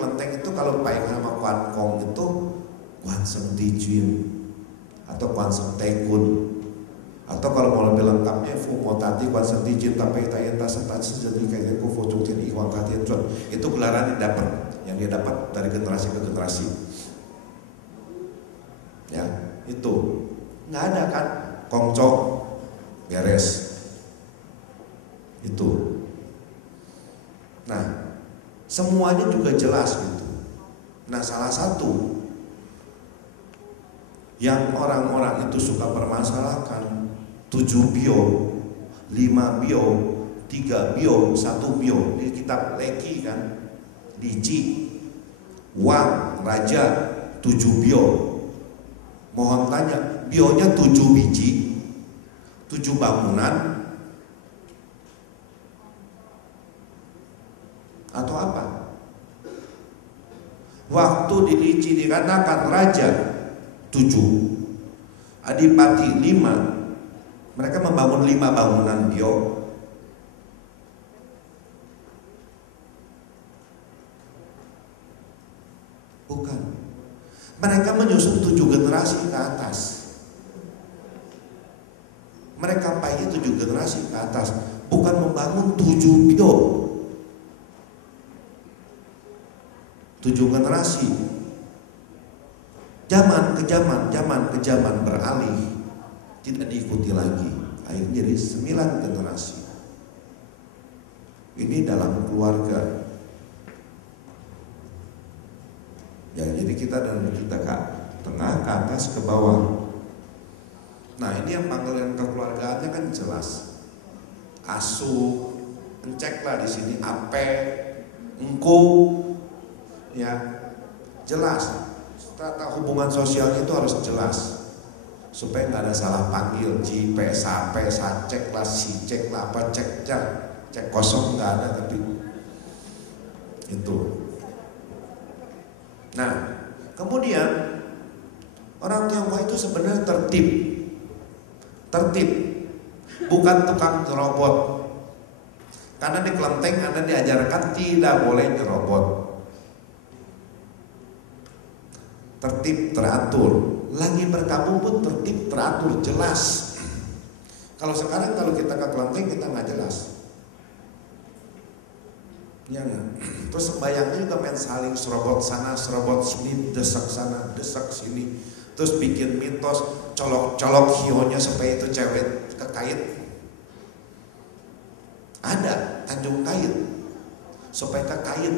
kelenteng itu kalau pakai nama Kwan Kong itu Kwan Seng Tijun atau Kwan Seng Tekun, atau kalau mau lebih lengkapnya Fu Mo Tati Kwan Seng Tijun tapi Tayen Tasen Tatsi jadi kayak Ku Fu Chung Tin Iwang Tati Chun. Itu gelaran yang dia dapat dari generasi ke generasi. Ya, itu nggak ada kan Kongcok beres itu. Nah, semuanya juga jelas gitu. Nah, salah satu yang orang-orang itu suka permasalahkan 7 bio, 5 bio, 3 bio, 1 bio. Di kitab Leki kan, Dici, Wang, Raja, 7 bio. Mohon tanya, bionya 7 biji, 7 bangunan, atau apa? Waktu di Lici dikatakan raja 7, adipati 5, mereka membangun 5 bangunan bio. Bukan. Mereka menyusun 7 generasi ke atas. Mereka pakai 7 generasi ke atas, bukan membangun 7 bio. 7 generasi. Zaman ke zaman beralih, tidak diikuti lagi. Akhirnya jadi 9 generasi. Ini dalam keluarga. Ya, jadi kita dari kita ke tengah, ke atas, ke bawah. Nah, ini yang panggilan kekeluargaannya kan jelas. Asuh, enceklah di sini ape, engku, ya jelas. Tata hubungan sosialnya itu harus jelas supaya nggak ada salah panggil jipe, sape, sacek lah, sicek lah, apa cek kosong nggak ada, tapi itu. Nah, kemudian orang Tionghoa itu sebenarnya tertib, bukan tukang nyerobot. Karena di kelenteng Anda diajarkan tidak boleh nyerobot. Tertib, teratur. Lagi berkabung pun tertib, teratur, jelas. Kalau sekarang kalau kita ke kelenteng kita nggak jelas. Ya nggak? Terus sembayangnya juga main saling serobot sana, serobot sini, desak sana, desak sini. Terus bikin mitos, colok-colok hionya supaya itu cewek kekait. Ada Tanjung Kait supaya kekait.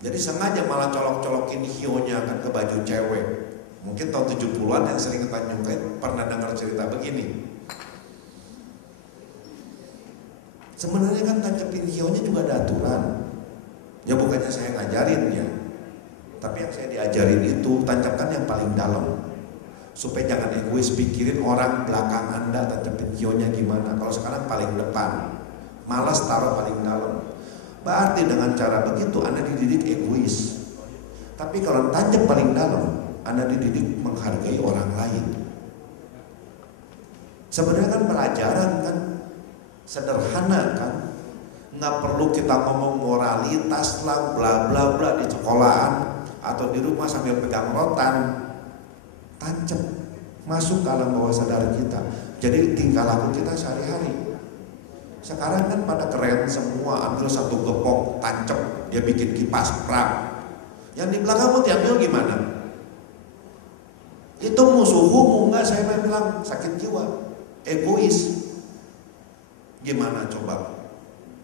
Jadi sengaja malah colok-colokin hionya kan ke baju cewek. Mungkin tahun 70-an yang sering ke Tanjung Kait pernah dengar cerita begini. Sebenarnya kan tancepin hionya juga ada aturan. Ya bukannya saya ngajarin ya, tapi yang saya diajarin itu tancapkan yang paling dalam, supaya jangan egois pikirin orang belakang Anda tancapin hionya gimana. Kalau sekarang paling depan, malas taruh paling dalam. Berarti dengan cara begitu Anda dididik egois. Tapi kalau tancap paling dalam, Anda dididik menghargai orang lain. Sebenarnya kan pelajaran kan sederhana kan. Nggak perlu kita ngomong moralitas lah, bla bla bla di sekolahan atau di rumah sambil pegang rotan. Tancap masuk ke alam bawah sadar kita. Jadi tingkah laku kita sehari-hari. Sekarang kan pada keren semua, ambil satu gepok tancap, dia bikin kipas perang. Yang di belakang mau diambil gimana? Itu musuhmu, enggak, saya bilang sakit jiwa, egois. Gimana coba?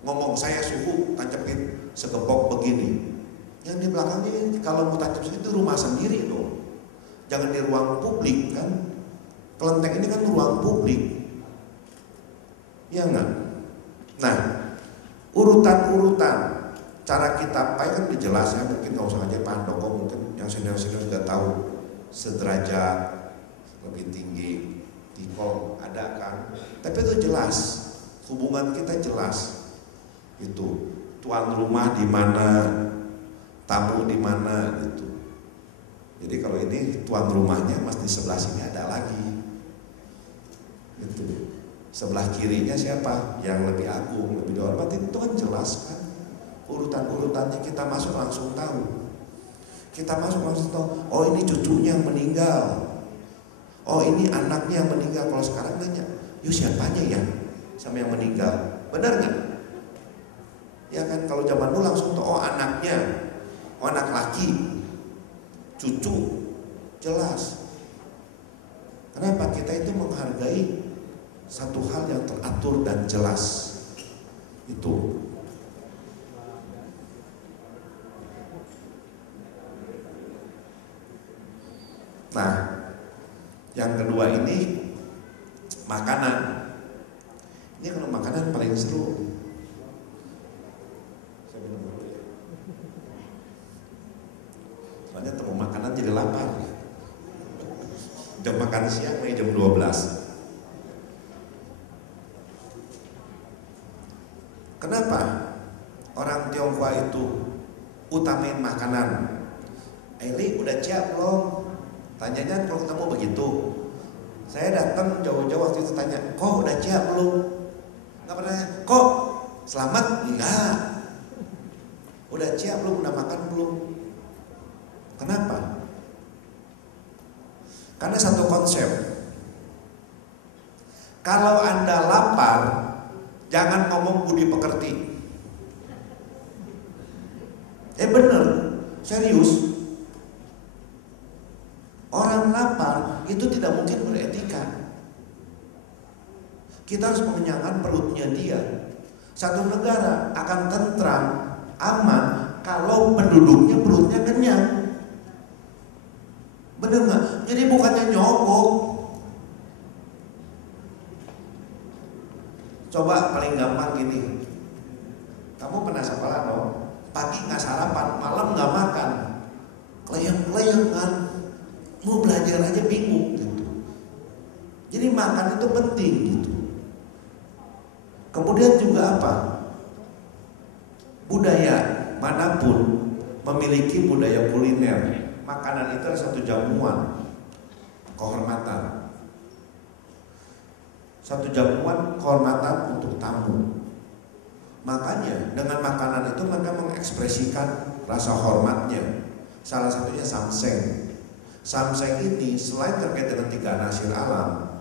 Ngomong saya suhu tancapin segepok begini. Yang di belakangnya kalau mau tancap itu rumah sendiri loh. Jangan di ruang publik kan. Kelenteng ini kan ruang publik. Ya enggak? Nah, urutan-urutan cara kita pakai kan dijelas ya. Mungkin nggak usah aja Pak Handoko, mungkin yang senior-senior sudah tahu. Sederajat, lebih tinggi, tikong ada kan. Tapi itu jelas. Hubungan kita jelas. Itu tuan rumah di mana, tamu di mana gitu. Jadi kalau ini tuan rumahnya mas di sebelah sini ada lagi. Itu sebelah kirinya siapa yang lebih agung, lebih dihormati, itu kan jelas kan. urutan-urutannya kita masuk langsung tahu. Kita masuk langsung tahu, oh ini cucunya yang meninggal, oh ini anaknya yang meninggal. Kalau sekarang nanya, yuk siapanya ya sama yang meninggal, benar nggak? Ya kan, kalau zaman dulu langsung tahu, oh anaknya, oh anak laki, cucu, jelas. Kenapa? Kita itu menghargai satu hal yang teratur dan jelas. Itu. Nah, yang kedua ini makanan. Ini kalau makanan paling seru. Saya minum dulu ya. Soalnya temu makanan jadi lapar. Jam makan siang nih jam 12. Kenapa orang Tionghoa itu utamain makanan? Eli udah siap belum? Tanyanya kalau ketemu begitu. Saya datang jauh-jauh waktu itu tanya, kok udah siap belum? Nggak pernah nanya, kok selamat? Enggak. Udah siap belum? Udah makan belum? Kenapa? Karena satu konsep. Kalau Anda lapar, jangan ngomong budi pekerti. Bener, serius. Orang lapar itu tidak mungkin beretika. Kita harus mengenyangkan perutnya dia. Satu negara akan tentram, aman kalau penduduknya perutnya kenyang. Bener nggak? Jadi bukannya nyogok. Coba paling gampang gini, kamu pernah sekolah dong? Pagi nggak sarapan, malam nggak makan, keleyang-keleyangan, mau belajar aja bingung gitu. Jadi makan itu penting gitu. Kemudian juga apa? Budaya manapun memiliki budaya kuliner. Makanan itu adalah satu jamuan kehormatan. Satu jamuan kehormatan untuk tamu. Makanya dengan makanan itu mereka mengekspresikan rasa hormatnya. Salah satunya samseng. Samseng ini selain terkait dengan 3 nasir alam,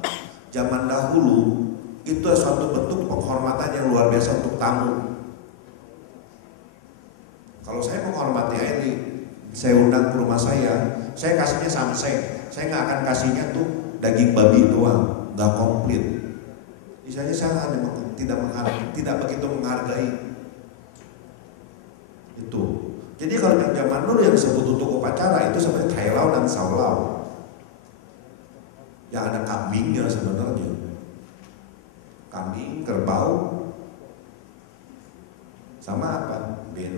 zaman dahulu itu suatu bentuk penghormatan yang luar biasa untuk tamu. Kalau saya menghormati Aili, saya undang ke rumah saya kasihnya samseng. Saya nggak akan kasihnya tuh daging babi doang, nggak komplit. Misalnya saya hanya tidak begitu menghargai itu. Jadi kalau yang zaman dulu yang disebut untuk upacara itu sebenarnya thailau dan saulau, yang ada kambingnya sebenarnya, kambing, kerbau, sama apa? B2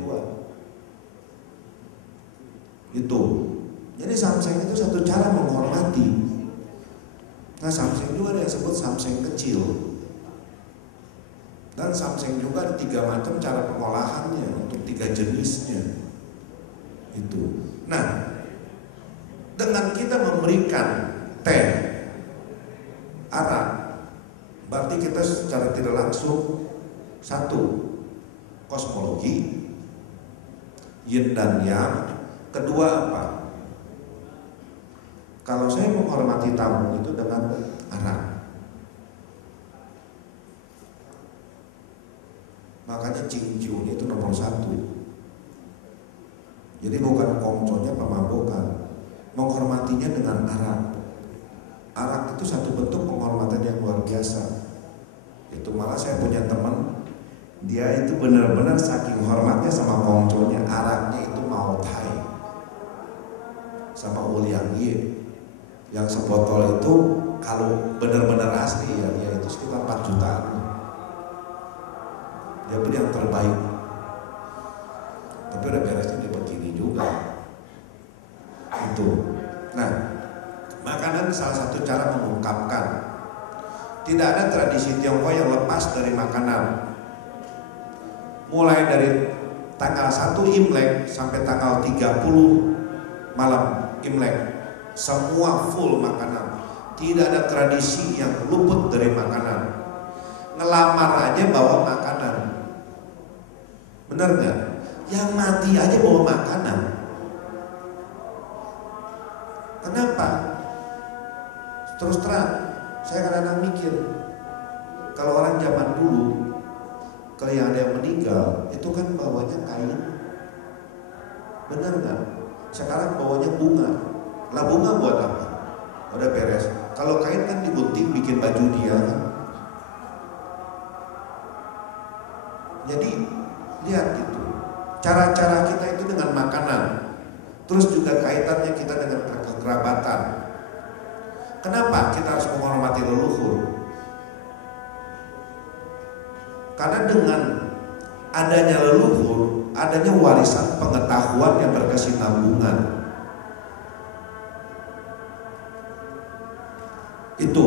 itu. Jadi samseng itu satu cara menghormati. Nah samseng juga ada yang disebut samseng kecil. Dan samseng juga ada 3 macam cara pengolahannya untuk 3 jenisnya. Itu. Nah, dengan kita memberikan teh, arak, berarti kita secara tidak langsung satu, kosmologi, yin dan yang. Kedua apa? Kalau saya menghormati tamu itu dengan arak. Makanya cinju itu nomor 1. Jadi bukan kongconya pemabukan, menghormatinya dengan arak. Arak itu satu bentuk penghormatan yang luar biasa. Itu malah saya punya teman, dia itu benar-benar saking hormatnya sama kongconya, araknya itu Mao Tai sama Uliang Ye. Yang sebotol itu kalau benar-benar asli ya dia itu sekitar 4 jutaan. Dia beli yang terbaik. Tapi udah beresnya dia begini juga. Itu. Nah, makanan salah satu cara mengungkapkan. Tidak ada tradisi Tionghoa yang lepas dari makanan. Mulai dari tanggal 1 Imlek sampai tanggal 30 malam Imlek, semua full makanan. Tidak ada tradisi yang luput dari makanan. Ngelamar aja bawa makanan. Benar nggak? Yang mati aja bawa makanan. Kenapa? Terus terang, saya kadang-kadang mikir, kalau orang zaman dulu, kalau yang ada yang meninggal, itu kan bawanya kain. Benar nggak? Sekarang bawanya bunga. Lah bunga buat apa? Udah beres. Kalau kain kan digunting bikin baju dia kan. Jadi lihat gitu. Cara-cara kita itu dengan makanan. Terus juga kaitannya kita dengan kekerabatan. Kenapa kita harus menghormati leluhur? Karena dengan adanya leluhur, adanya warisan pengetahuan yang berkesinambungan. Itu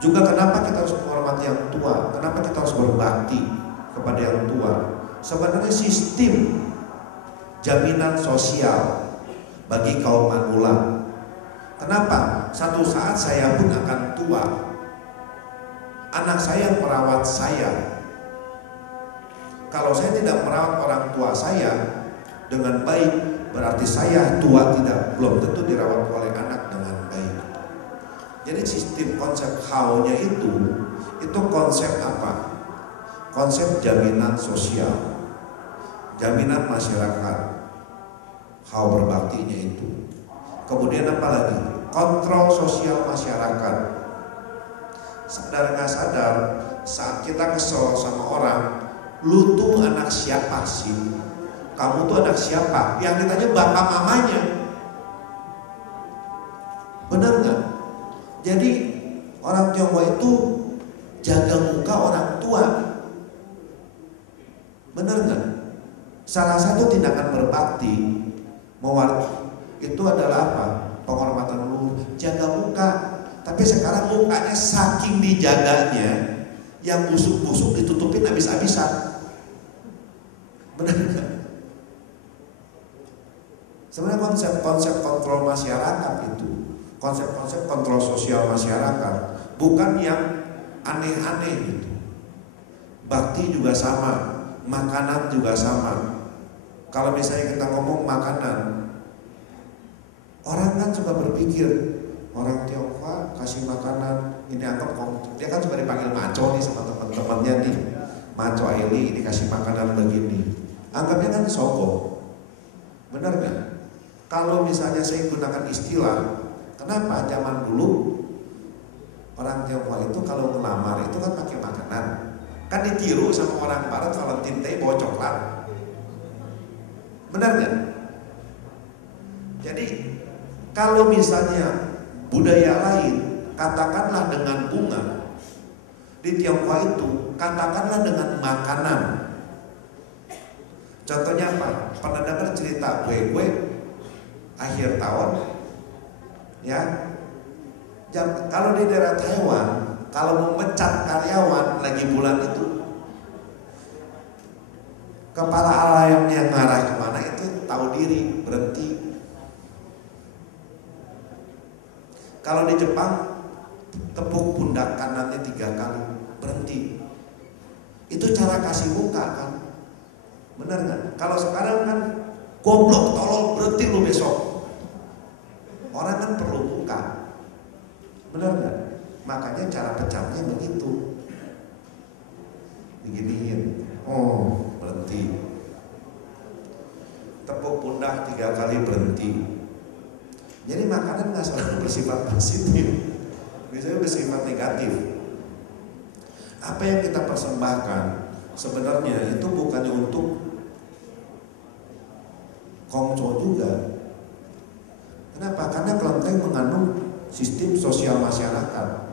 juga kenapa kita harus menghormati yang tua, kenapa kita harus berbakti kepada yang tua. Sebenarnya sistem jaminan sosial bagi kaum manula. Kenapa? Satu saat saya pun akan tua. Anak saya yang merawat saya. Kalau saya tidak merawat orang tua saya dengan baik, berarti saya tua belum tentu dirawat oleh anak dengan baik. Jadi sistem konsep how-nya itu konsep apa? Konsep jaminan sosial, jaminan masyarakat, how berbaktinya itu. Kemudian apa lagi? Kontrol sosial masyarakat. Sadar nggak sadar, saat kita kesel sama orang, lu tuh anak siapa sih? Kamu tuh anak siapa? Yang ditanya bapak mamanya. Benar nggak? Jadi orang Tionghoa itu jaga muka orang tua. Benar nggak? Salah satu tindakan berbakti itu adalah apa? Penghormatan leluhur, jaga muka. Tapi sekarang mukanya saking dijaganya, yang busuk-busuk ditutupin habis-habisan. Benar nggak? Sebenarnya konsep kontrol masyarakat itu, konsep-konsep kontrol sosial masyarakat, bukan yang aneh-aneh gitu. Bakti juga sama, makanan juga sama. Kalau misalnya kita ngomong makanan, orang kan suka berpikir, orang Tionghoa kasih makanan, ini anggap dia kan suka dipanggil maco nih sama teman-temannya nih, maco ini dikasih makanan begini, anggapnya kan sombong. Benar nggak? Kalau misalnya saya gunakan istilah, kenapa zaman dulu orang Tionghoa itu kalau ngelamar itu kan pakai makanan, kan ditiru sama orang Barat Valentine Day bawa coklat. Benar nggak? Jadi kalau misalnya budaya lain, katakanlah dengan bunga, di Tionghoa itu katakanlah dengan makanan. Contohnya apa? Pernah dengar cerita gue akhir tahun, ya? Kalau di daerah Taiwan, kalau memecat karyawan lagi bulan itu, kepala ayamnya ngarah kemana itu tahu diri, berhenti. Kalau di Jepang tepuk pundak kanannya 3 kali, berhenti. Itu cara kasih muka kan? Benar nggak? Kalau sekarang kan goblok, tolol, berhenti lu besok. Orang kan perlu muka. Benar nggak? Makanya cara pecahnya begitu. Beginiin. Oh, berhenti. Tepuk pundak 3 kali, berhenti. Jadi makanan nggak selalu bersifat positif, biasanya bersifat negatif. Apa yang kita persembahkan sebenarnya itu bukannya untuk kongco juga. Kenapa? Karena kelenteng mengandung sistem sosial masyarakat,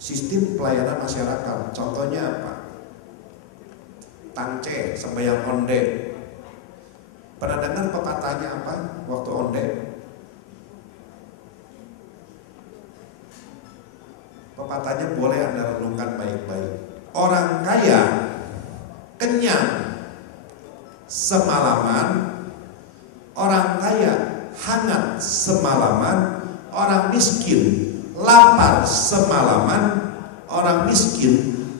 sistem pelayanan masyarakat. Contohnya apa? Tangce, sembahyang onde. Pernah dengar pepatahnya apa waktu onde? Pepatahnya boleh Anda renungkan baik-baik. Orang kaya kenyang semalaman, orang kaya hangat semalaman, orang miskin lapar semalaman, orang miskin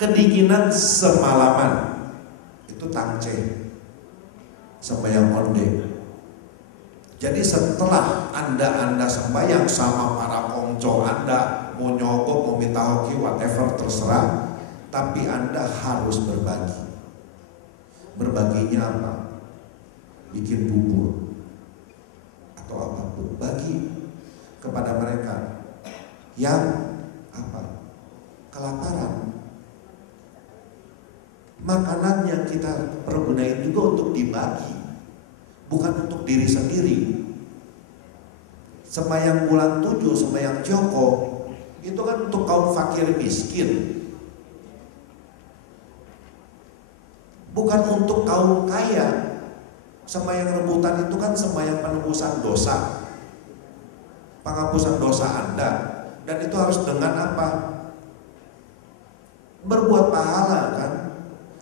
kedinginan semalaman. Itu tangce. sembahyang onde. Jadi setelah Anda sembahyang sama para kongco Anda, mau nyogok, mau minta hoki, whatever, terserah, tapi Anda harus berbagi. Berbaginya apa? Bikin bubur atau apapun, bagi kepada mereka yang apa? Kelaparan. Makanan yang kita pergunakan juga untuk dibagi, bukan untuk diri sendiri. Sembahyang bulan 7, sembahyang Joko, itu kan untuk kaum fakir miskin, bukan untuk kaum kaya. Sembahyang rebutan itu kan sembahyang penebusan dosa, penghapusan dosa Anda. Dan itu harus dengan apa? Berbuat pahala kan.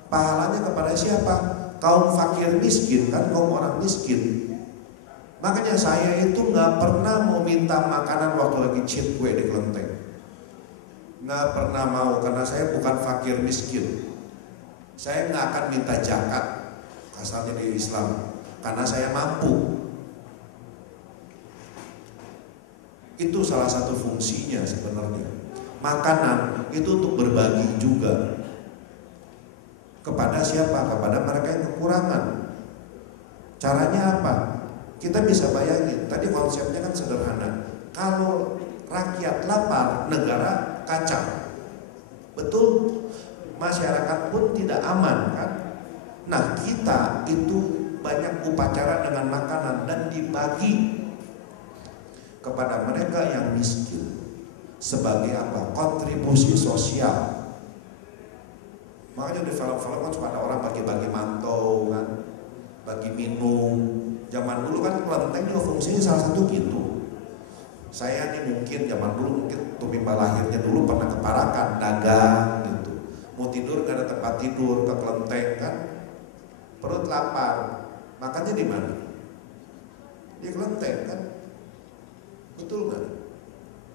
Pahalanya kepada siapa? Kaum fakir miskin kan, kaum orang miskin. Makanya saya itu gak pernah mau minta makanan waktu lagi cheat gue di kelenteng. Gak pernah mau, karena saya bukan fakir miskin. Saya gak akan minta zakat, asalnya di Islam, karena saya mampu. Itu salah satu fungsinya sebenarnya. Makanan itu untuk berbagi juga. Kepada siapa? Kepada mereka yang kekurangan. Caranya apa? Kita bisa bayangin, tadi konsepnya kan sederhana. Kalau rakyat lapar, negara kacau. Betul? Masyarakat pun tidak aman kan? Nah, kita itu banyak upacara dengan makanan dan dibagi kepada mereka yang miskin. Sebagai apa? Kontribusi sosial. Makanya di film-film kan suka ada orang bagi-bagi mantau kan, bagi minum. Zaman dulu kan kelenteng juga fungsinya salah satu gitu. Saya nih mungkin zaman dulu, mungkin tumimba lahirnya dulu pernah ke Parakan, dagang gitu. Mau tidur gak ada tempat tidur, ke kelenteng kan. Perut lapar, makannya di mana? Di kelenteng kan. Betul gak?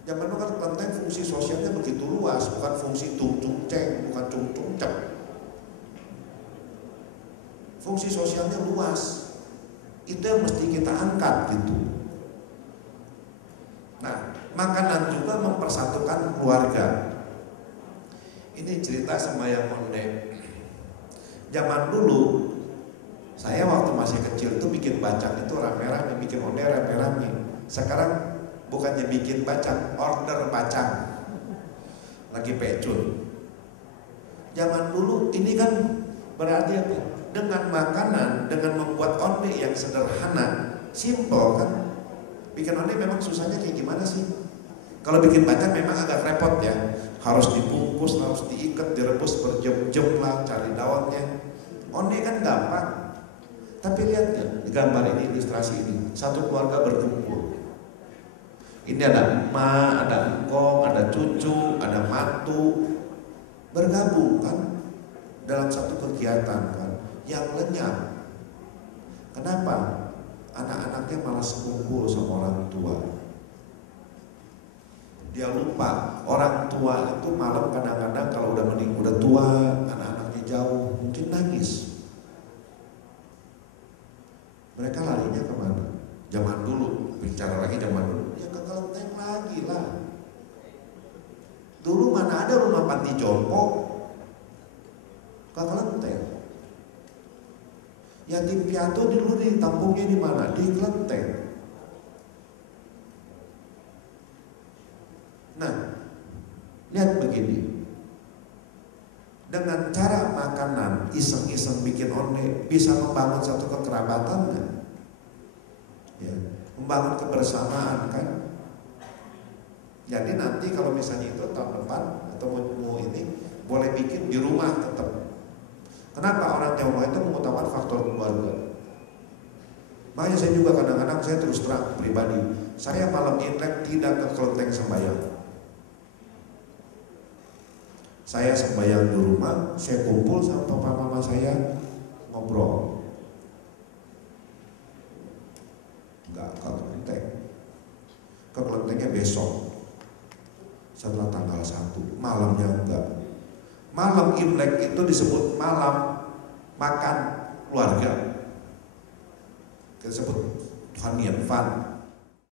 Zaman dulu kan kelenteng fungsi sosialnya begitu luas, bukan fungsi tung-tung ceng, bukan tung-tung cep. Fungsi sosialnya luas. Itu yang mesti kita angkat gitu. Nah, makanan juga mempersatukan keluarga. Ini cerita sembahyang onde. Zaman dulu saya waktu masih kecil itu bikin bacang itu rame-rame, bikin onde rame-rame. Sekarang bukannya bikin bacang, order bacang. Lagi pecun. Zaman dulu ini kan berarti apa? Dengan makanan, dengan membuat onde yang sederhana, simple kan. Bikin onde memang susahnya kayak gimana sih? Kalau bikin bacang memang agak repot ya. Harus dibungkus, harus diikat, direbus berjam-jam lah, cari daunnya. Onde kan gampang. Tapi lihat ya, di gambar ini, ilustrasi ini, satu keluarga berkumpul. Ini ada emak, ada engkong, ada cucu, ada mantu, bergabung kan dalam satu kegiatan kan yang lenyap. Kenapa? Anak-anaknya malah sekumpul sama orang tua. Dia lupa orang tua itu malam kadang-kadang kalau udah meninggal, udah tua, anak-anaknya jauh, mungkin nangis. Mereka larinya kemana? Zaman dulu, bicara lagi zaman dulu, ya ke kelenteng lagi lah. Dulu mana ada rumah panti jompo? Ke kelenteng. Yatim piatu dulu ditampungnya di mana? Di kelenteng. Nah, lihat begini. Dengan cara makanan, iseng-iseng bikin onde, bisa membangun satu kekerabatan kan? Ya, membangun kebersamaan kan? Jadi nanti kalau misalnya itu tahun depan atau mau ini boleh bikin di rumah tetap. Kenapa orang Tionghoa itu mengutamakan faktor keluarga? Makanya saya juga kadang-kadang saya terus terang pribadi, saya malam Imlek tidak ke kelenteng sembahyang. Saya sembahyang di rumah, saya kumpul sama papa mama saya ngobrol. Enggak ke kelenteng. Ke kelentengnya besok. Setelah tanggal 1, malamnya enggak. Malam Imlek itu disebut malam makan keluarga. kita sebut 团年饭